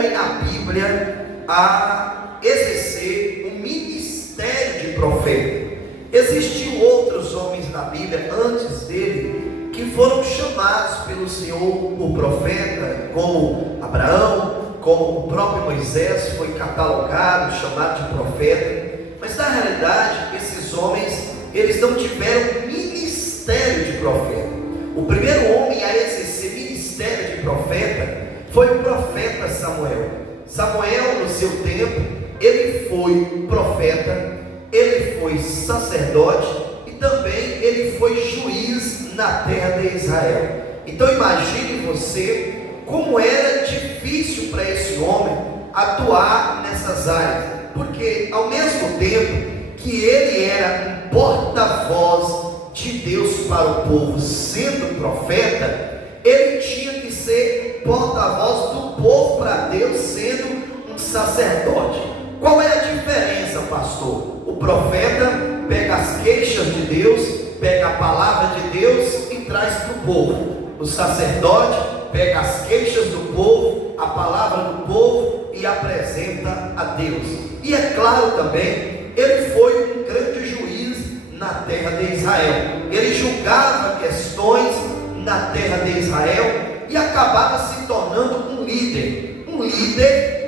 homem na Bíblia a exercer o ministério de profeta. Existiam outros homens na Bíblia antes dele que foram chamados pelo Senhor por profeta, como Abraão, como o próprio Moisés foi catalogado, chamado de profeta. Mas na realidade, esses homens, eles não tiveram ministério de profeta. O primeiro homem a exercer ministério de profeta foi o profeta Samuel. Samuel, no seu tempo, ele foi profeta, ele foi sacerdote e também ele foi juiz na terra de Israel. Então imagine você como era difícil para esse homem atuar nessas áreas, porque ao mesmo tempo que ele era um porta-voz de Deus para o povo, sendo profeta, ele tinha que ser porta-voz do povo para Deus, sendo um sacerdote. Qual é a diferença, pastor? O profeta pega as queixas de Deus, pega a palavra de Deus e traz para o povo. O sacerdote pega as queixas do povo, a palavra do povo e apresenta a Deus. E é claro também, ele foi um grande juiz na terra de Israel. Ele julgava questões na terra de Israel e acabava se tornando um líder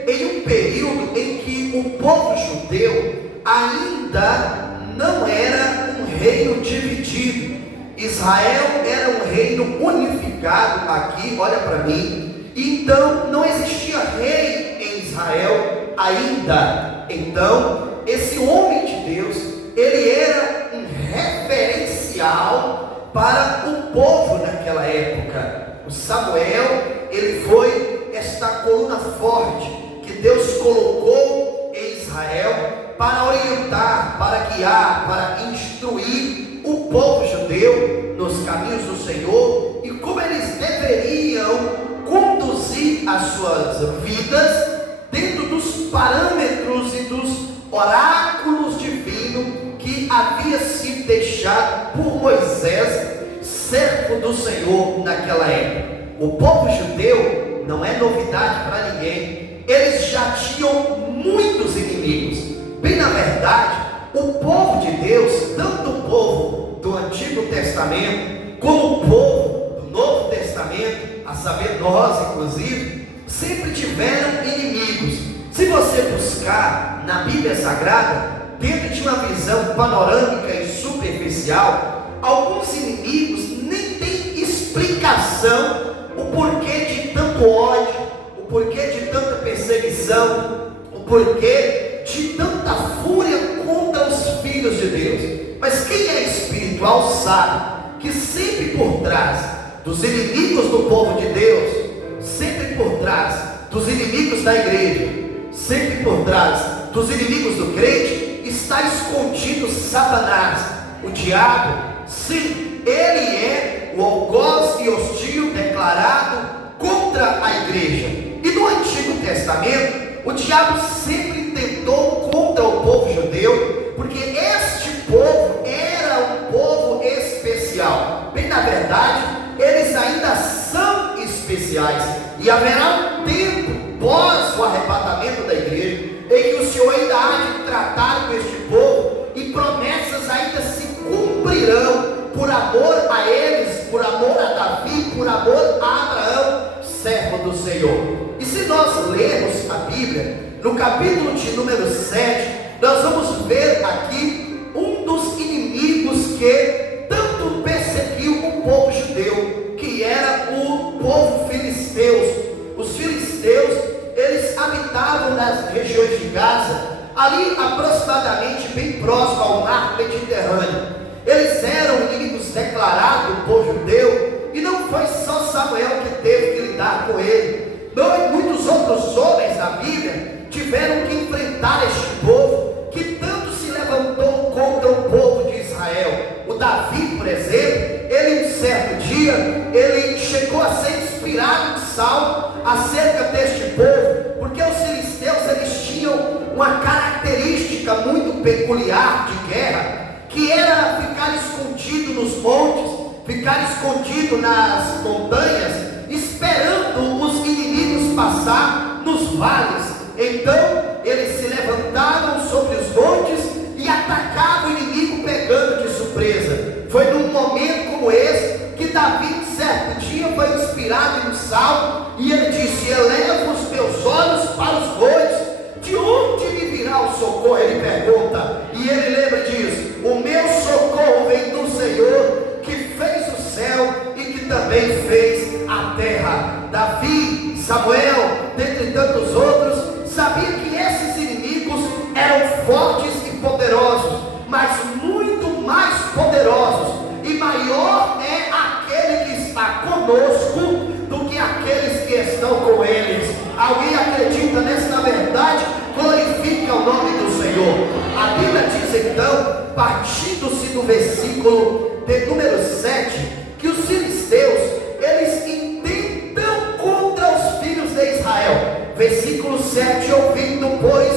em um período em que o povo judeu ainda não era um reino dividido. Israel era um reino unificado aqui, olha para mim. Então não existia rei em Israel ainda. Então esse homem de Deus, ele era um referencial para o povo naquela época. O Samuel, ele foi esta coluna forte que Deus colocou em Israel para orientar, para guiar, para instruir o povo judeu nos caminhos do Senhor e como eles deveriam conduzir as suas vidas dentro dos parâmetros e dos oráculos divinos que havia sido deixado por Moisés, servo do Senhor naquela época. O povo judeu não é novidade para ninguém, eles já tinham muitos inimigos. Bem na verdade, o povo de Deus, tanto o povo do Antigo Testamento como o povo do Novo Testamento, a saber nós inclusive, sempre tiveram inimigos. Se você buscar na Bíblia Sagrada, dentro de uma visão panorâmica e superficial, alguns inimigos nem têm explicação o porquê de tanto ódio, o porquê de tanta perseguição, o porquê de tanta fúria contra os filhos de Deus. Mas quem é espiritual sabe que sempre por trás dos inimigos do povo de Deus, sempre por trás dos inimigos da igreja, sempre por trás dos inimigos do crente, está escondido Satanás, o diabo. Sim, ele é o algoz e hostil declarado contra a igreja. E no Antigo Testamento, o diabo sempre tentou contra o povo judeu, porque este povo era um povo especial. Bem na verdade, eles ainda são especiais, e haverá um tempo pós o arrebatamento da igreja em que o Senhor ainda há de tratar com este povo, e promessas ainda se cumprirão por amor a eles, por amor a Davi, por amor a Abraão, servo do Senhor. E se nós lermos a Bíblia, no capítulo de número 7, nós vamos ver aqui um dos inimigos que tanto perseguiu o povo judeu, que era o povo filisteus. Os filisteus, eles habitavam nas regiões de Gaza, ali aproximadamente bem próximo ao mar Mediterrâneo. Eles eram inimigos declarados do povo judeu, e não foi só Samuel que teve que lidar com ele. Não, muitos outros homens da Bíblia tiveram que enfrentar este povo, que tanto se levantou contra o povo de Israel. O Davi, por exemplo, ele um certo dia, ele chegou a ser inspirado em salmo acerca deste povo, porque os filisteus, eles tinham uma característica muito peculiar de guerra, que era ficar escondido nos montes, ficar escondido nas montanhas, esperando os inimigos passar nos vales. Então eles se levantaram sobre os montes e atacaram o inimigo pegando de surpresa. Foi num momento como esse que Davi, certo dia, foi inspirado em um salmo, e ele disse: eleva os meus olhos para os montes, de onde me virá o socorro? Ele pergunta, e ele lembra disso: o meu socorro vem do Senhor, que fez o céu e que também fez a terra. Davi, Samuel, dentre tantos outros, sabia que esses inimigos eram fortes e poderosos, mas muito mais poderosos e maior é aquele que está conosco do que aqueles que estão com eles. Alguém acredita nessa verdade? Glorifica o nome do Senhor. A Bíblia diz então, partindo-se do versículo de número 7, que os filisteus, eles intentam contra os filhos de Israel. Versículo 7, ouvindo pois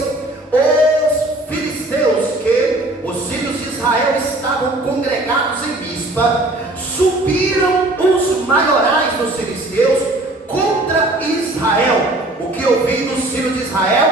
os filisteus que os filhos de Israel estavam congregados em Mispa, subiram os maiorais dos filisteus contra Israel. O que ouvindo os filhos de Israel,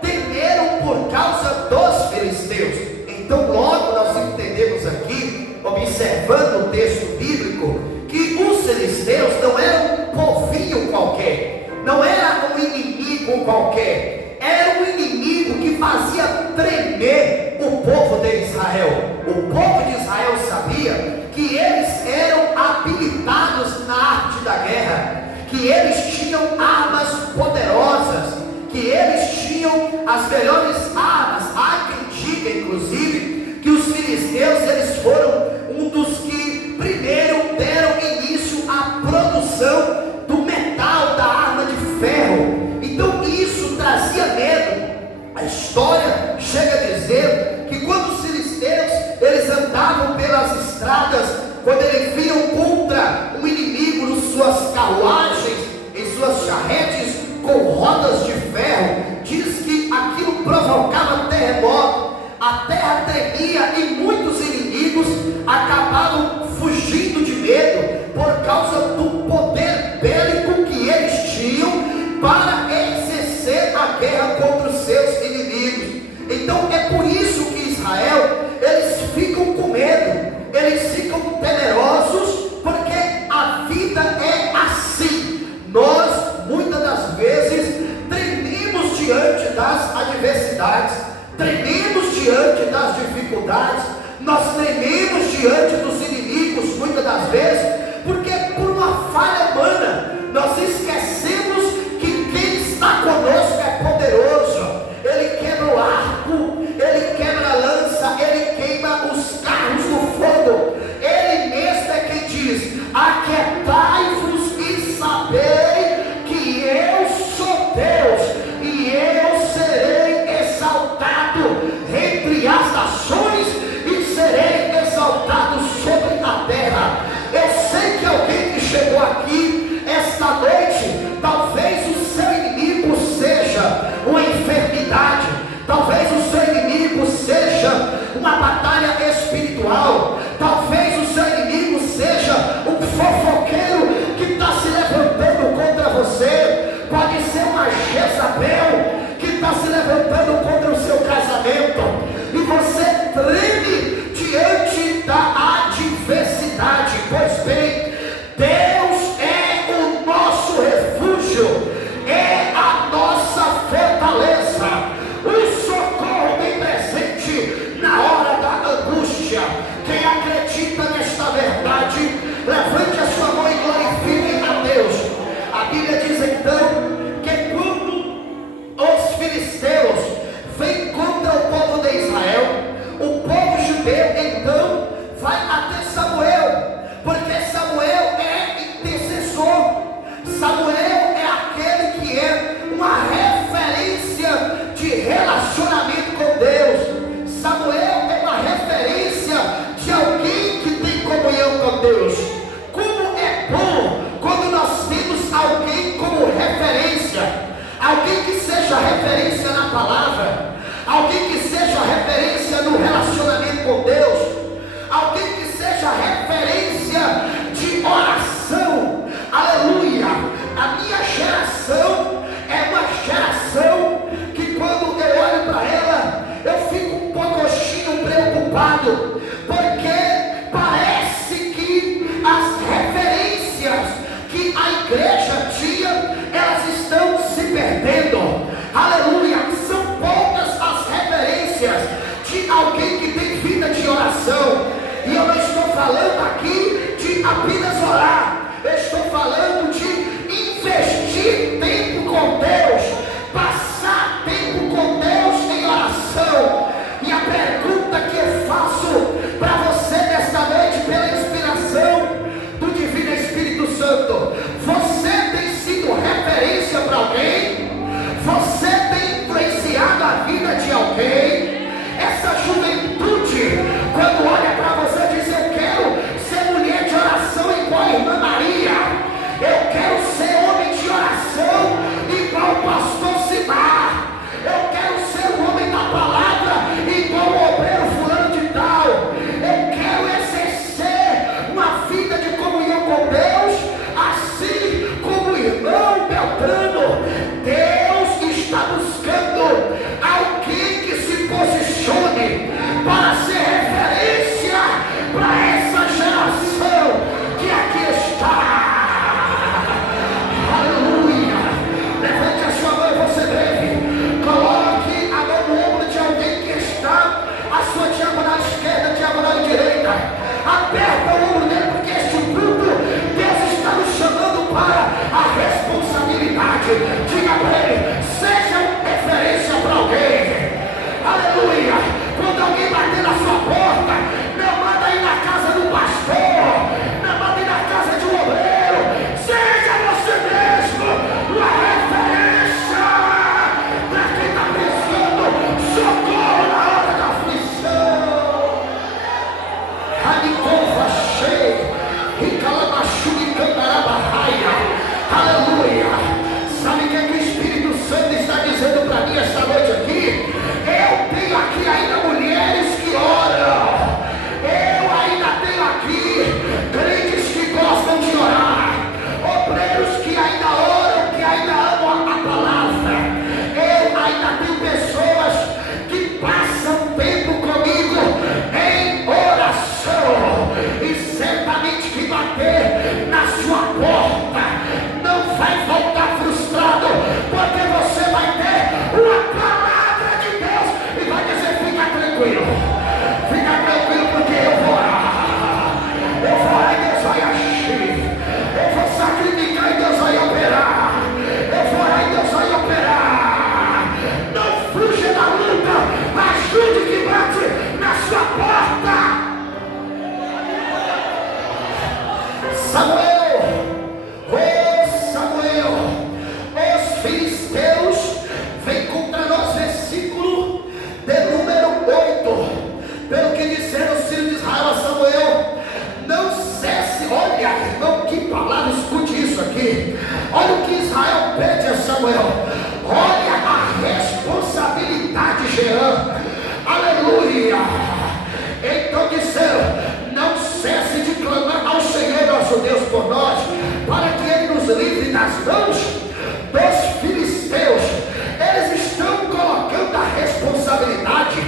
temeram por causa dos filisteus. Então logo nós entendemos aqui, observando o texto bíblico, que os filisteus não eram um povinho qualquer, não era um inimigo qualquer, era um inimigo que fazia tremer o povo de Israel. O povo de Israel sabia que eles eram habilitados na arte da guerra, que eles tinham armas poderosas, que eles tinham as melhores armas. Há quem diga inclusive que os filisteus, eles foram um dos que primeiro deram início à produção do metal, da arma de ferro. Então isso trazia medo. A história chega a dizer que quando os filisteus, eles andavam pelas estradas, quando eles vinham contra um inimigo em suas carruagens, em suas charretes com rodas de ferro, diz que aquilo provocava terremoto, a terra tremia e muitos inimigos acabavam fugindo de medo por causa do poder bélico que eles tinham para exercer a guerra contra os seus inimigos. Então é por isso que Israel, eles ficam com medo, eles ficam temerosos, porque a vida é assim. Nós muitas das vezes trememos diante das adversidades, trememos diante das dificuldades, nós trememos diante dos inimigos muitas das vezes, porque por uma falha humana, nós esquecemos que quem está conosco é poderoso. Ele quebra o arco, ele quebra a lança, ele queima os carros no fogo. Ele mesmo é quem diz: aquietai-vos e sabei que eu sou Deus, e eu serei exaltado entre as nações e serei exaltado sobre a terra. Eu sei que alguém que chegou aqui esta noite, talvez o seu inimigo seja uma enfermidade, talvez o seu inimigo seja uma batalha espiritual, talvez o seu inimigo seja um fofoqueiro que está se levantando contra você, pode ser uma Jezabel que está se levantando contra o seu casamento, e você treme diante da adversidade. Pois bem, Deus é o nosso refúgio, é a nossa fortaleza, o socorro bem presente na hora da angústia. Quem acredita nesta verdade, levante a sua mão e glorifique a Deus. A Bíblia diz então que quando os filisteus vêm contra o povo de Israel, o povo judeu então vai até Samuel, porque Samuel é intercessor. Samuel é aquele que é uma referência de relacionamento com Deus. Samuel é uma referência de alguém que tem comunhão com Deus. Como é bom quando nós temos alguém como referência, alguém que seja referência na palavra, alguém que seja referência no relacionamento com Deus, alguém que seja referência de oração. Aleluia! A minha geração é uma geração Samuel. Olha a responsabilidade, Jean. Aleluia. Então disseram: não cesse de clamar ao Senhor nosso Deus por nós, para que Ele nos livre das mãos dos filisteus. Eles estão colocando a responsabilidade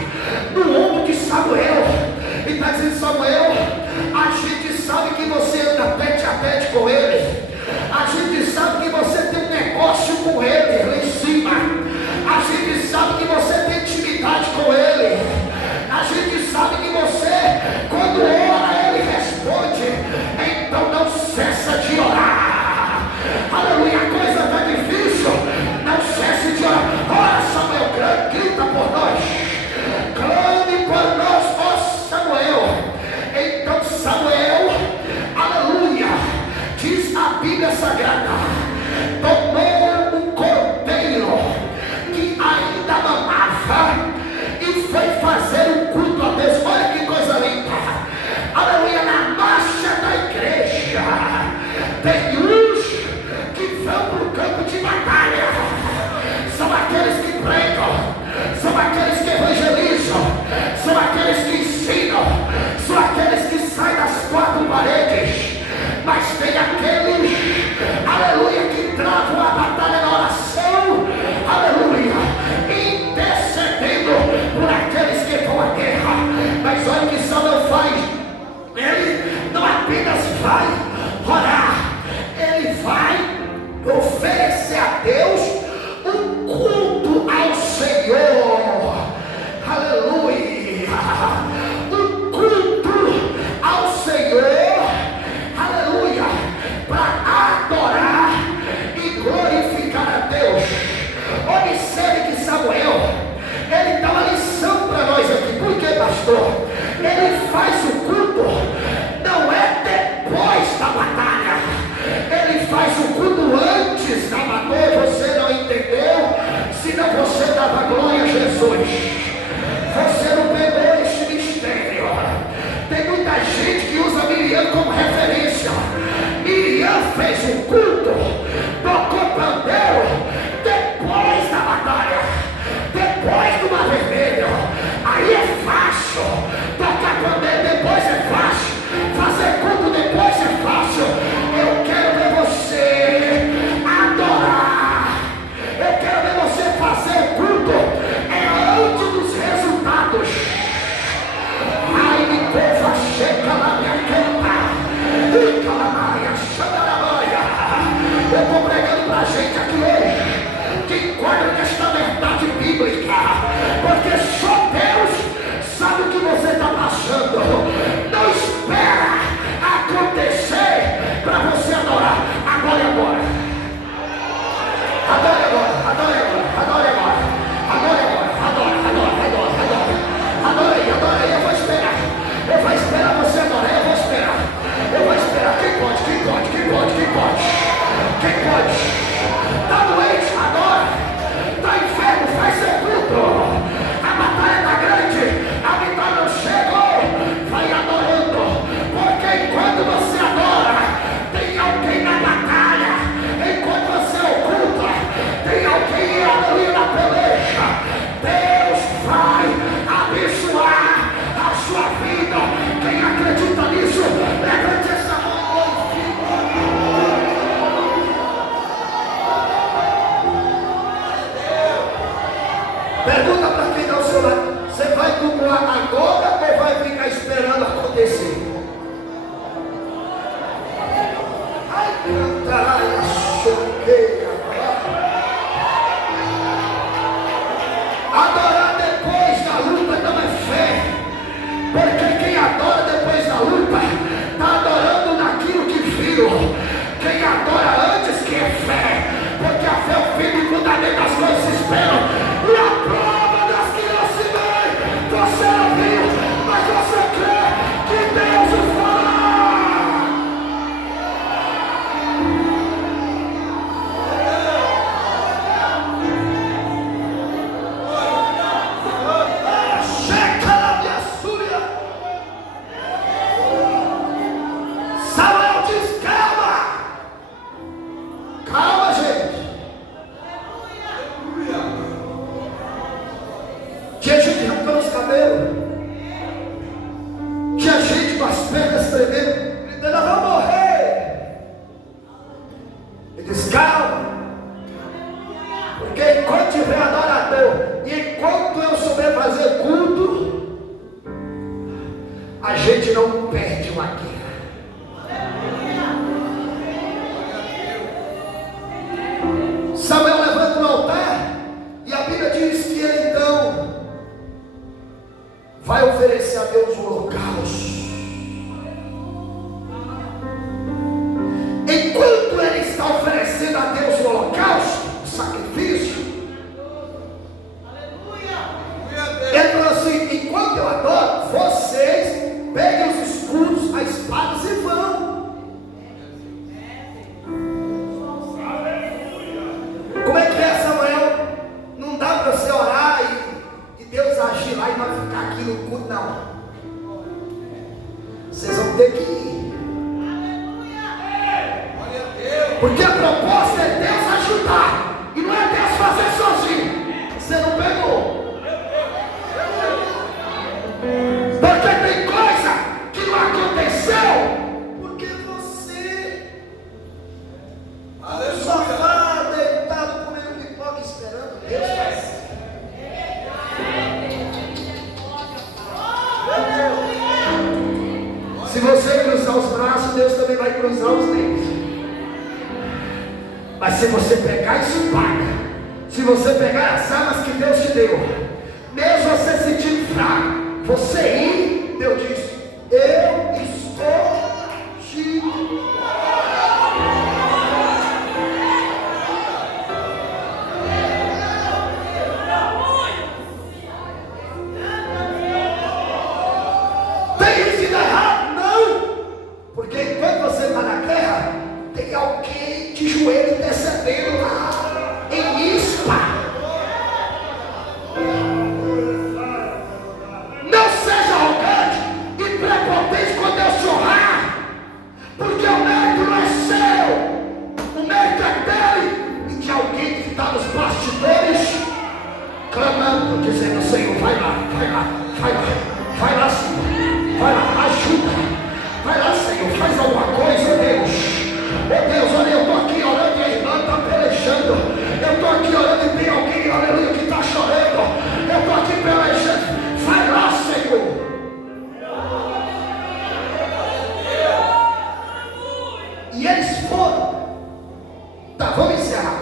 no ombro de Samuel. E está dizendo: Samuel, a gente sabe que você anda tete a tete com ele. A gente sabe que você tem um negócio com ele lá em cima. A gente sabe que você tem intimidade com ele. A gente sabe que você, quando ora, ele responde. Então não cessa de orar. Aleluia, a coisa está difícil. Não cesse de orar. Ora, Samuel, grita por nós. Clame por nós, ó Samuel. Então Samuel, aleluia, diz a Bíblia Sagrada, tomou um cordeiro que ainda mamava e foi fazer um culto a Deus. Olha que coisa linda. Aleluia, na marcha da igreja tem uns que vão para o campo de batalha. São aqueles que pregam, são aqueles que evangelizam, são aqueles que ensinam, são aqueles que saem das quatro paredes. Mas tem aqueles, aleluia, que travam a batalha na oração, aleluia, intercedendo por aqueles que vão à guerra. Mas olha o que Samuel faz. Ele não apenas vai orar, ele vai oferecer a Deus um culto ao Senhor. Aleluia, um culto ao Senhor, aleluia, para adorar e glorificar a Deus. Observe que Samuel, ele dá uma lição para nós aqui. Por que, pastor? Ele faz o culto, não é depois da batalha, ele faz o culto antes da batalha. Você não entendeu? Senão você dava glória a Jesus. Você não pegou esse mistério. Tem muita gente que usa Miriam como referência. Miriam fez o culto, tocou pandeiro depois da batalha, depois do Mar Vermelho. Aí é fácil. Tocar pandeiro depois é fácil. Fazer culto depois é fácil. Eu quero ver você adorar. Eu quero ver você fazer o culto. É antes dos resultados. Ai, me coisa chega na minha cama. Fica na maia, chama na maia. Eu estou pregando pra gente aqui hoje que enquadra nesta verdade bíblica. Porque só Deus sabe o que você está passando. Não espera acontecer para você adorar. Adore agora. Adore agora, adore agora, adore agora. Adore agora, adore, adore, adore, adore. Adore aí, adore aí, eu vou esperar. Eu vou esperar você adorar, eu vou esperar. Eu vou esperar. Quem pode, quem pode, quem pode, quem pode? Quem pode? Está doente, adora. Está enfermo, faz sepulcro. A batalha está grande, a vitória não chegou. Vai adorando, porque enquanto você adora, tem alguém na batalha. Enquanto você oculta, tem alguém ali na peleja. Deus vai abençoar a sua vida. Quem acredita nisso, levante essa mão. Pergunta para quem está ao seu lado: você vai cultuar agora ou vai ficar esperando acontecer? Ai, cantarai a choqueira. Adorar depois da luta não é fé. Porque quem adora depois da luta está adorando naquilo que viu. Quem adora antes que é fé. Porque a fé é o fim do fundamento das coisas que se esperam e a prova das que não se veem. Você não viu, mas você crê que Deus Tinha gente arrancando os cabelos. Tinha gente com as pernas tremendo, gritando: "Eu vou morrer". Ele disse: "Calma, porque enquanto tiver adorador e enquanto eu souber fazer culto, a gente não perde uma guerra." Samuel levanta um altar e a Bíblia diz que ele então vai oferecer a Deus um holocausto. Enquanto ele está oferecendo a Deus o holocausto, o sacrifício, ele falou assim: "Enquanto eu adoro, vocês peguem os escudos, as espadas e vão." Como é que é, Samuel? Não dá para você orar e Deus agir lá e nós ficar aqui no culto, não. Vocês vão ter que ir. Porque a proposta é Deus ajudar, e não é Deus fazer sozinho. Você não pegou. Porque tem coisa que não aconteceu porque você no sofá, deitado, comendo pipoca, esperando Deus fazer. Se você cruzar os braços, Deus também vai cruzar os dedos. Mas se você pegar a espada, se você pegar as armas que Deus te deu, mesmo você se sentindo fraco, você ir, Deus diz: "Eu estou te..." Tem isso de errado? Não! Porque enquanto você está na guerra, tem alguém de joelho intercedendo lá em Mispa. Não seja arrogante e prepotente quando Deus te honrar, porque o mérito não é seu, o mérito é dele e de alguém que está nos bastidores clamando, dizendo: "Senhor, vai lá, vai lá, vai lá, vai lá, Senhor, vai lá, ajuda, vai lá, Senhor, faz alguma coisa, Deus. Oh Deus, olha, eu estou aqui orando e a irmã está pelejando. Eu estou aqui orando e tem alguém, aleluia, que está chorando. Eu estou aqui pelejando. Vai lá, Senhor." E eles foram. Tá, vamos encerrar.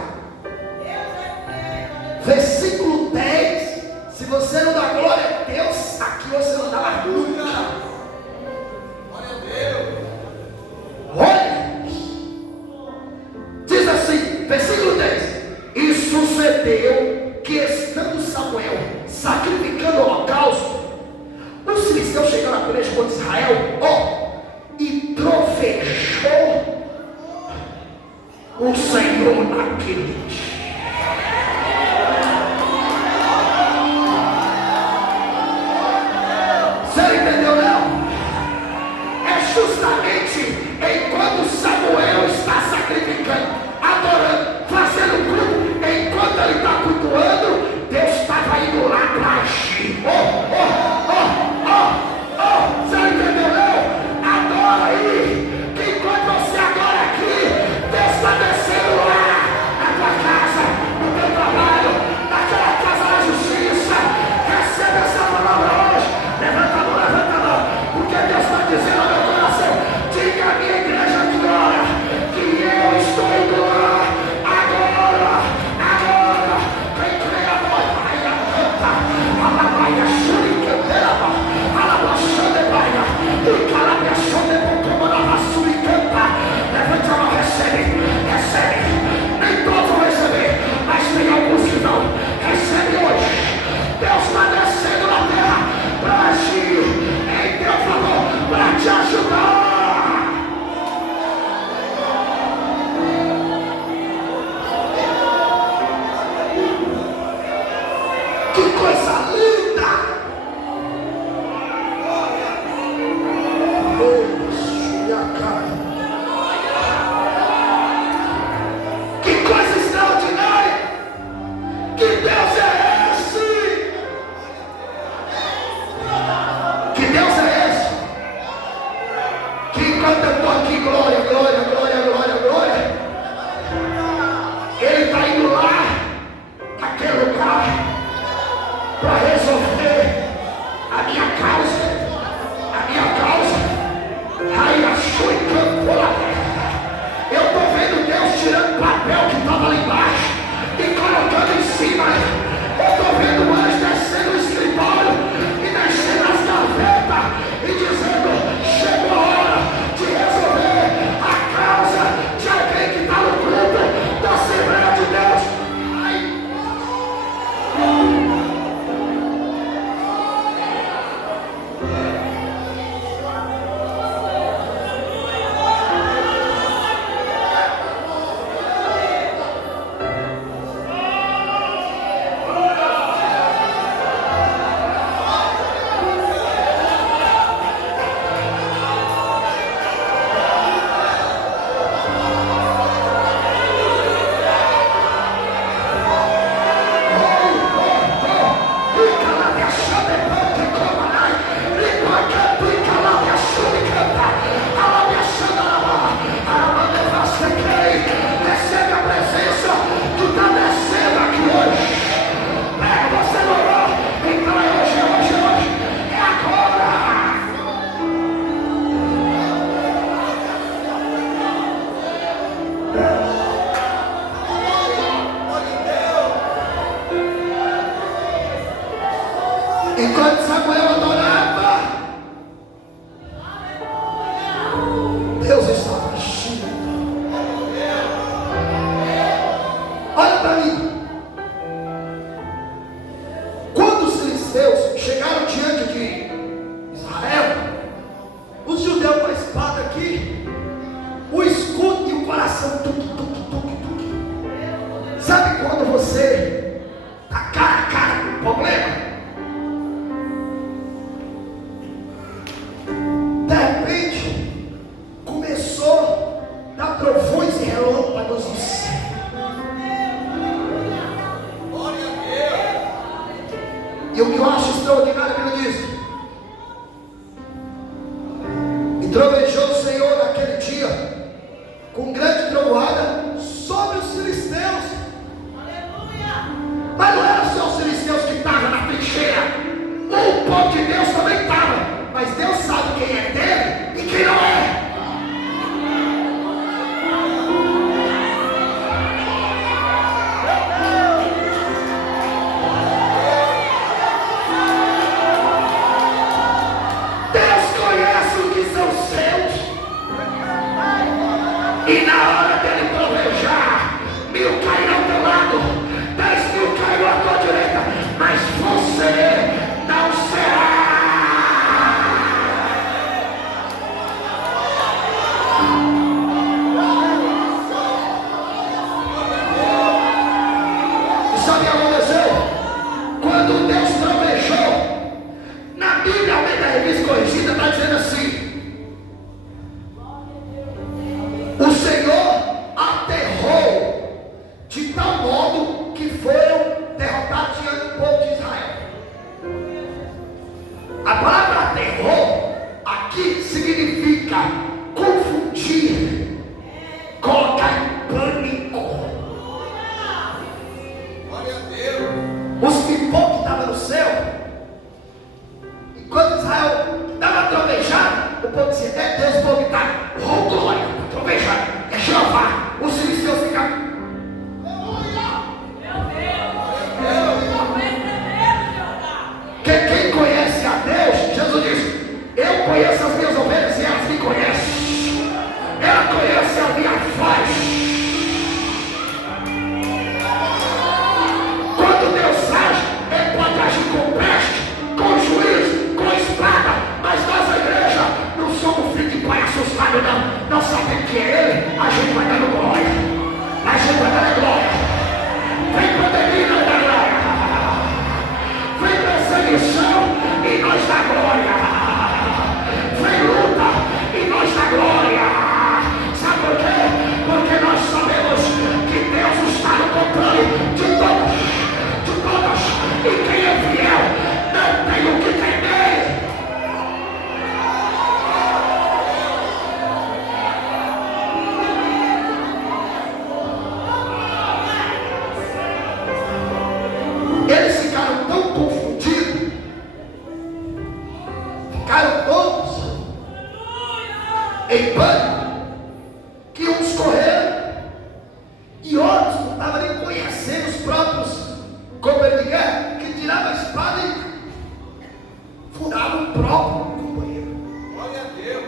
Versículo 10. Se você não dá glória a Deus, aqui você não dá mais nunca. Glória a Deus. Olha. Diz assim, versículo 10: "E sucedeu que, estando Samuel sacrificando o holocausto, os filisteus chegaram a pelejar contra Israel, e trovejou o Senhor naquele dia." Você entendeu, não? É justamente enquanto Samuel está sacrificando, adorando, fazendo culto, enquanto ele está cultuando, Deus estava indo lá para agir. Você entendeu, não? Adora aí, que enquanto você adora aqui, Deus está descendo lá na tua casa, no teu trabalho, naquela casa da justiça. Recebe essa palavra hoje. Levanta a mão, porque Deus está dizendo ao meu coração: "Diga a minha igreja que ora, que eu estou indo lá agora. Quem crê a voz, vai a canta, a babaia, xuricanteira, a labaxande, baia, e calabia, xande, bocoma, vassoura e canta." Levanta a mão, recebe. Nem todos vão receber, mas tem alguns que não. Recebe hoje. Deus está descendo na terra para agir em teu favor, para te ajudar. Que coisa linda! Que coisa extraordinária! Que Deus é esse? Enquanto Samuel adorava, Deus estava agindo. Olha para mim. Quando os filisteus chegaram diante de Israel, os judeus com a espada aqui, o escudo e o coração tuque. Sabe quando você está cara a cara com o problema? De repente começou a dar trovões e relâmpagos no céu. E o que eu acho extraordinário que ele diz: e trovejou o Senhor naquele dia com grande trovoada sobre os filisteus. Mas não eram só os filisteus que estavam na trincheira, o povo de Deus também estava. Mas Deus sabe quem é dele e quem não é. E na hora dele trovejar, 1000 cairão ao teu lado, 10.000 cairão à tua direita, mas você não será. E sabe o que aconteceu? Quando Deus trovejou, na Bíblia, a Almeida Revista Corrigida está dizendo assim: o Senhor aterrou de tal modo que foram derrotados diante do povo de Israel. A palavra aterrou aqui significa confundir, colocar em pânico. Os pipocos que estavam no céu, enquanto Israel dava trovejada, o povo dizia: é Deus, o povo está, oh glória, trovejada, é Jeová. Os filisteus ficavam. Quem conhece a Deus, Jesus diz: eu conheço as minhas ovelhas e elas me conhecem. Ela conhece a minha voz. Quando Deus age, Ele pode agir com peste, com juízo, com espada. Mas nós, a igreja, não somos filhos de pai assustado, não. Não sabemos que é Ele, a gente vai dando glória. A gente vai dando glória. Vem pandemia, nós dá glória. Vem perseguição e nós dá glória. Vem luta e nós dá glória. Sabe por quê? Porque nós sabemos que Deus está no controle de todas. E quem é fiel não tem o que temer. Eles ficaram tão confundidos, ficaram todos em pânico, que uns correram e outros não estavam nem conhecendo os próprios companheiros de guerra, que tiravam a espada e furavam o próprio companheiro. Glória a Deus.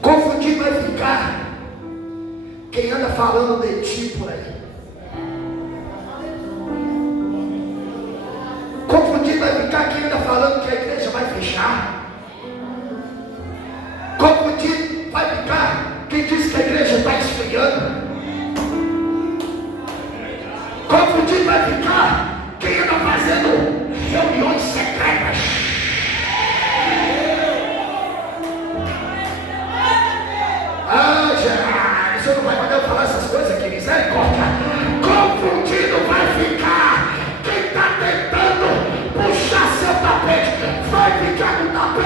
Confundido vai ficar quem anda falando de ti por aí. Confundido vai ficar quem anda falando que a igreja vai fechar. Confundido vai ficar quem diz que a igreja está esfriando. Confundido vai ficar quem anda fazendo reuniões secretas. Ah, já, você não vai mandar eu falar essas coisas aqui, misericórdia. Confundido vai ficar quem está tentando puxar seu tapete. Vai ficar com o tapete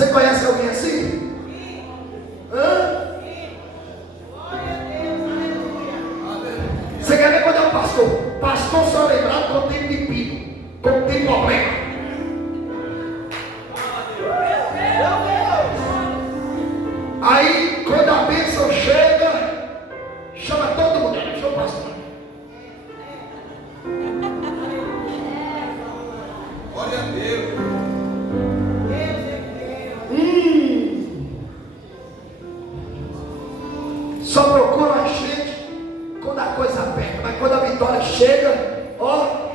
Você conhece alguém assim? Hã? Você quer ver quando é o pastor? Pastor só lembrado quando tem pepino, quando tem problema. Aí quando a bênção chega, chama todo mundo, chama o pastor. Glória a Deus. Só procura a gente quando a coisa aperta, mas quando a vitória chega, ó.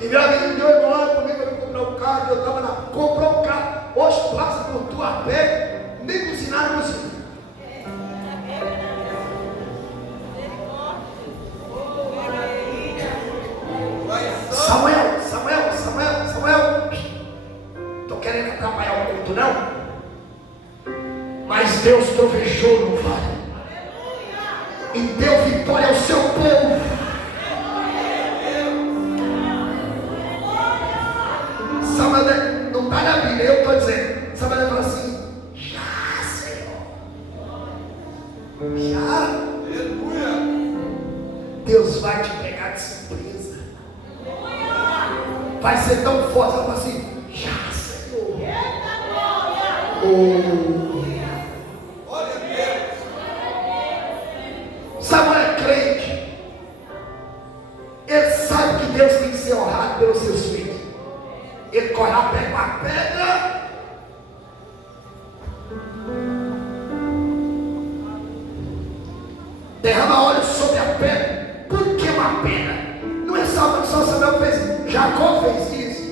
E minha amiga me deu uma hora comigo para comprar um carro, eu estava lá, comprou um carro, hoje passa por tua pé, nem cozinhar, não cozinha. Samuel, estou querendo atrapalhar o culto não? Mas Deus trovejou no vale e deu vitória ao seu povo. Samuel não está na Bíblia, eu estou dizendo. Samuel fala assim: já, Senhor, já. Aleluia. Deus vai te pegar de surpresa. Vai ser tão forte. Ela fala assim: já, Senhor. Glória a Deus. Samuel é crente. Ele sabe que Deus tem que ser honrado pelos seus filhos. Ele corre lá, pega uma pedra. Derrama óleo sobre a pedra. Por que uma pedra? Não é só Samuel fez. Jacó fez isso.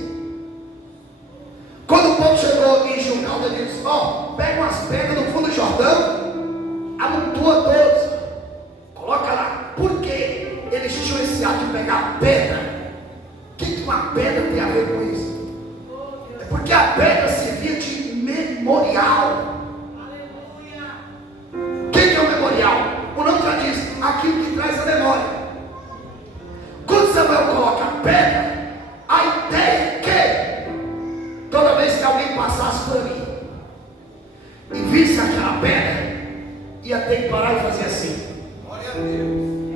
Quando o povo chegou em Gilgal, ele disse: ó, pega umas pedras no fundo do Jordão, amontoa todos, coloca lá. Por que eles tinham esse ato de pegar pedra? O que uma pedra tem a ver com isso? É porque a pedra servia de memorial. O que é o memorial? O nome já diz, aquilo que traz a memória. Quando Samuel coloca a pedra, a ideia é que toda vez que alguém passasse por ali e visse aquela pedra, ia ter que parar e fazer assim. Glória a Deus.